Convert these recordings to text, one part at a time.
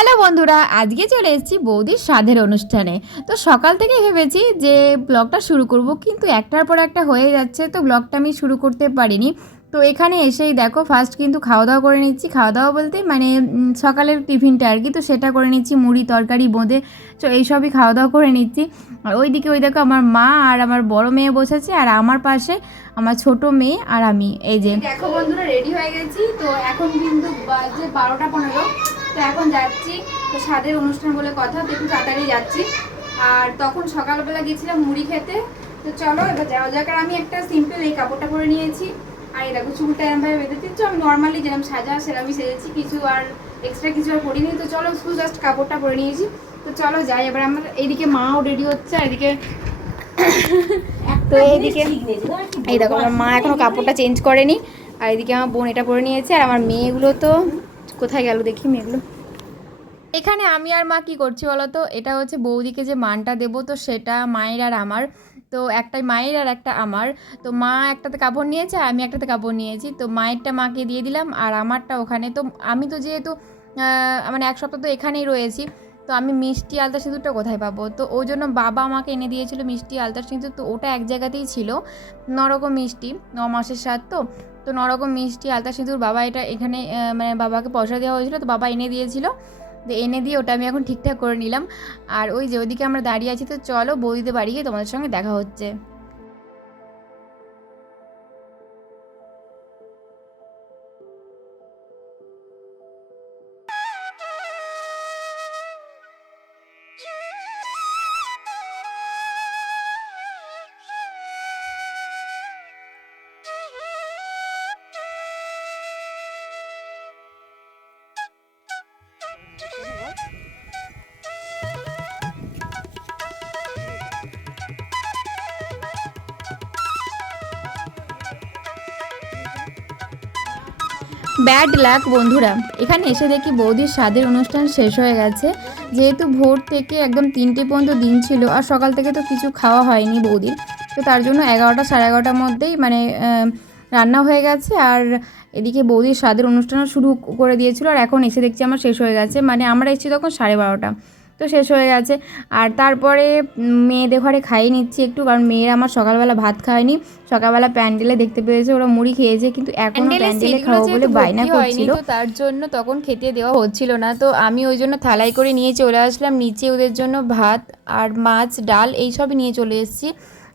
Hello বন্ধুরা, আজকে চলে এসেছি বৌদির স্বাদের অনুষ্ঠানে। তো সকাল থেকে ভেবেছি যে ব্লগটা শুরু করব, কিন্তু একটার পর একটা হয়ে যাচ্ছে, তো ব্লগটা আমি শুরু করতে পারিনি। তো এখানে এসেই দেখো ফার্স্ট কিন্তু খাওয়া দাওয়া করে নিচ্ছি। খাওয়া দাওয়া বলতে মানে সকালের টিফিনটা আর কি, তো সেটা করে নিচ্ছি। মুড়ি, তরকারি, বোঁদে, তো এইসবই খাওয়া দাওয়া করে নিচ্ছি। আর ওইদিকে ওই দেখো আমার মা আর আমার বড় মেয়ে বসেছে, আর আমার পাশে আমার ছোট মেয়ে আর আমি। এই যে দেখো বন্ধুরা রেডি হয়ে গেছি। তো এখন কিন্তু বারোটা পনেরো। তো এখন যাচ্ছি তো স্বাদের অনুষ্ঠান বলে কথা তো একটু তাড়াতাড়ি যাচ্ছি। আর তখন সকালবেলা গেছিলাম মুড়ি খেতে তো চলো এবার যাওয়া যাক। আর আমি একটা সিম্পল এই কাপড়টা পরে নিয়েছি। আর এই দেখো চুলটা এরমভাবে বেঁধে দিচ্ছি আমি নর্মালি যেরকম সাজা সেরকমই সেজেছি। কিছু আর এক্সট্রা কিছু আর করিনি তো চলো শুধু জাস্ট কাপড়টা পরে নিয়েছি। তো চলো যাই। এবার আমার এইদিকে মাও রেডি হচ্ছে আর এদিকে তো এইদিকে এই দেখো আমার মা এখনও কাপড়টা চেঞ্জ করেনি। আর এদিকে আমার বোন এটা পরে নিয়েছে। আর আমার মেয়েগুলো তো কোথায় গেল দেখি মেয়েগুলো এখানে আমি আর মা কি করছি বলো তো এটা হচ্ছে বৌদিকে যে মানটা দেবো, তো সেটা মায়ের আর আমার। তো একটাই মায়ের আর একটা আমার। তো মা একটাতে কাপড় নিয়েছে আমি একটাতে কাপড় নিয়েছি। তো মায়েরটা মাকে দিয়ে দিলাম, আর আমারটা ওখানে। তো আমি তো যেহেতু মানে এক সপ্তাহ তো এখানেই রয়েছি। তো আমি মিষ্টি আলতা সিঁদুরটা কোথায় পাবো? তো ওই জন্য বাবা আমাকে এনে দিয়েছিল মিষ্টি আলতা সিঁদুর, তো ওটা এক জায়গাতেই ছিল। নরকম মিষ্টি, ন মাসের স্বাদ তো। তো নরকম মিষ্টি আলতা সিঁদুর বাবা এটা এখানে মানে বাবাকে পয়সা দেওয়া হয়েছিল, তো বাবা এনে দিয়েছিল। তো এনে দিয়ে ওটা আমি এখন ঠিকঠাক করে নিলাম। আর ওই যে ওইদিকে আমরা দাঁড়িয়ে আছি, তো চলো বৌদিদের বাড়ি গিয়ে তোমাদের সঙ্গে দেখা হচ্ছে। ব্যাড লাক, বন্ধুরা। এখানে এসে দেখি বৌদির স্বাদের অনুষ্ঠান শেষ হয়ে গেছে। যেহেতু ভোর থেকে একদম তিনটে পর্যন্ত দিন ছিল, আর সকাল থেকে তো কিছু খাওয়া হয়নি বৌদির, তো তার জন্য এগারোটা সাড়ে এগারোটার মধ্যেই মানে রান্না হয়ে গেছে। আর এদিকে বৌদির স্বাদের অনুষ্ঠানও শুরু করে দিয়েছিল, আর এখন এসে দেখছি আমার শেষ হয়ে গেছে। মানে আমরা এসেছি তখন সাড়ে বারোটা। তো শেষ হয়ে গেছে। আর তারপরে মেয়েদের ঘরে খাইয়ে নিচ্ছি একটু কারণ মেয়েরা আমার সকালবেলা ভাত খায়নি। সকালবেলা প্যান্ডেলে দেখতে পেয়েছে ওরা মুড়ি খেয়েছে কিন্তু এখন প্যান্ডেলে খাওয়া বলে বায়না করছিল। তার জন্য তখন খেতে দেওয়া হচ্ছিল না। তো আমি ওই জন্য থালাই করে নিয়ে চলে আসলাম নিচে ওদের জন্য ভাত আর মাছ ডাল এই সবই নিয়ে চলে এসেছি।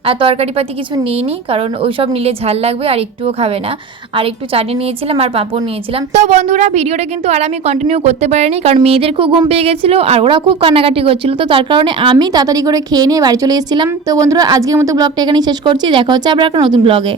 আর তরকারিপাতি কিছু নিইনি, কারণ ওইসব নিলে ঝাল লাগবে আর একটুও খাবে না। আর একটু চাটনি নিয়েছিলাম আর পাঁপড় নিয়েছিলাম। তো বন্ধুরা, ভিডিওটা কিন্তু আর আমি কন্টিনিউ করতে পারিনি, কারণ মেয়েদের খুব ঘুম পেয়ে গেছিল আর ওরা খুব কান্নাকাটি করছিল। তো তার কারণে আমি তাড়াতাড়ি করে খেয়ে নিয়ে বাড়ি চলে এসেছিলাম। তো বন্ধুরা, আজকের মতো ব্লগটা এখানেই শেষ করছি। দেখা হচ্ছে আবার একটা নতুন ব্লগে।